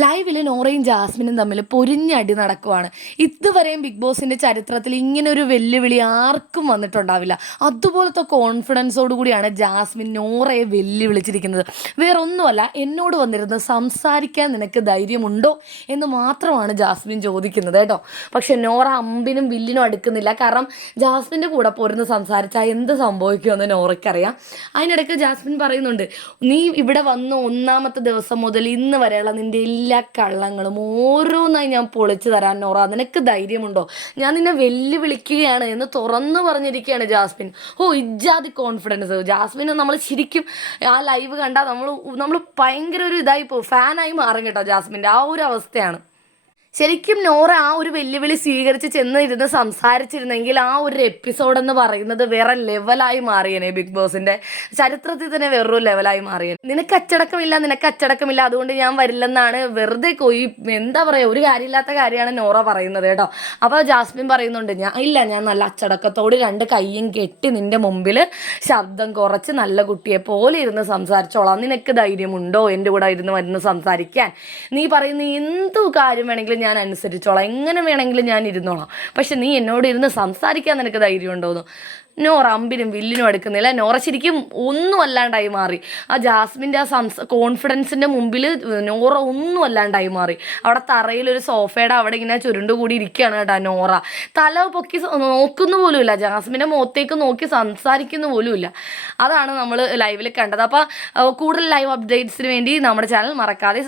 ലൈവിൽ നോറയും ജാസ്മിനും തമ്മിൽ പൊരിഞ്ഞടി നടക്കുവാണ്. ഇതുവരെയും ബിഗ് ബോസിൻ്റെ ചരിത്രത്തിൽ ഇങ്ങനൊരു വെല്ലുവിളി ആർക്കും വന്നിട്ടുണ്ടാവില്ല. അതുപോലത്തെ കോൺഫിഡൻസോടു കൂടിയാണ് ജാസ്മിൻ നോറയെ വെല്ലുവിളിച്ചിരിക്കുന്നത്. വേറൊന്നുമല്ല, എന്നോട് വന്നിരുന്ന് സംസാരിക്കാൻ നിനക്ക് ധൈര്യമുണ്ടോ എന്ന് മാത്രമാണ് ജാസ്മിൻ ചോദിക്കുന്നത് കേട്ടോ. പക്ഷെ നോറ അമ്പിനും വില്ലിനും അടുക്കുന്നില്ല. കാരണം ജാസ്മിൻ്റെ കൂടെ പോരുന്ന് സംസാരിച്ചാൽ എന്ത് സംഭവിക്കുമെന്ന് നോറയ്ക്കറിയാം. അതിനിടയ്ക്ക് ജാസ്മിൻ പറയുന്നുണ്ട്, നീ ഇവിടെ വന്ന് ഒന്നാമത്തെ ദിവസം മുതൽ ഇന്ന് വരെയുള്ള നിൻ്റെ എല്ലാ കള്ളങ്ങളും ഓരോന്നായി ഞാൻ പൊളിച്ചു തരാൻ നോറ, നിനക്ക് ധൈര്യമുണ്ടോ, ഞാൻ നിന്നെ വെല്ലുവിളിക്കുകയാണ് എന്ന് തുറന്നു പറഞ്ഞിരിക്കുകയാണ് ജാസ്മിൻ. ഇജാതി കോൺഫിഡൻസ് ജാസ്മിനെ നമ്മൾ ശരിക്കും ആ ലൈവ് കണ്ടാൽ നമ്മൾ ഭയങ്കര ഒരു ഇതായി പോകും, ഫാനായി മാറും കേട്ടോ. ജാസ്മിൻ്റെ ആ ഒരു അവസ്ഥയാണ്. ശരിക്കും നോറ ആ ഒരു വെല്ലുവിളി സ്വീകരിച്ച് ചെന്നിരുന്ന് സംസാരിച്ചിരുന്നെങ്കിൽ ആ ഒരു എപ്പിസോഡ് എന്ന് പറയുന്നത് വേറെ ലെവലായി മാറിയേനെ. ബിഗ് ബോസിന്റെ ചരിത്രത്തിൽ തന്നെ വേറൊരു ലെവലായി മാറിയേനെ. നിനക്ക് അച്ചടക്കമില്ല, അതുകൊണ്ട് ഞാൻ വരില്ലെന്നാണ് വെറുതെ എന്താ പറയുക, ഒരു കാര്യമില്ലാത്ത കാര്യമാണ് നോറ പറയുന്നത് കേട്ടോ. അപ്പോൾ ജാസ്മിൻ പറയുന്നുണ്ട്, ഞാൻ നല്ല അച്ചടക്കത്തോട് രണ്ട് കൈയും കെട്ടി നിന്റെ മുമ്പിൽ ശബ്ദം കുറച്ച് നല്ല കുട്ടിയെ പോലെ ഇരുന്ന് സംസാരിച്ചോളാം. നിനക്ക് ധൈര്യമുണ്ടോ എൻ്റെ കൂടെ വരുന്ന് സംസാരിക്കാൻ? നീ പറയുന്ന എന്തു കാര്യം വേണമെങ്കിലും ഞാൻ അനുസരിച്ചോളാം, എങ്ങനെ വേണമെങ്കിലും ഞാൻ ഇരുന്നോളാം. പക്ഷെ നീ എന്നോട് ഇരുന്ന് സംസാരിക്കാൻ നിനക്ക് ധൈര്യം ഉണ്ടോയെന്ന്. നോറ അമ്പിനും വില്ലിനും എടുക്കുന്നില്ല. നോറ ശരിക്കും ഒന്നും അല്ലാണ്ടായി മാറി. ആ ജാസ്മിൻ്റെ ആ കോൺഫിഡൻസിൻ്റെ മുമ്പിൽ നോറ ഒന്നും അല്ലാണ്ടായി മാറി. അവിടെ തറയിലൊരു സോഫയുടെ അവിടെ ഇങ്ങനെ ചുരുണ്ടുകൂടി ഇരിക്കുകയാണ് കേട്ടോ നോറ. തല പൊക്കി നോക്കുന്നു പോലുമില്ല, ജാസ്മിൻ്റെ മുഖത്തേക്ക് നോക്കി സംസാരിക്കുന്നു പോലുമില്ല. അതാണ് നമ്മൾ ലൈവിൽ കണ്ടത്. അപ്പോൾ കൂടുതൽ ലൈവ് അപ്ഡേറ്റ്സിന് വേണ്ടി നമ്മുടെ ചാനൽ മറക്കാതെ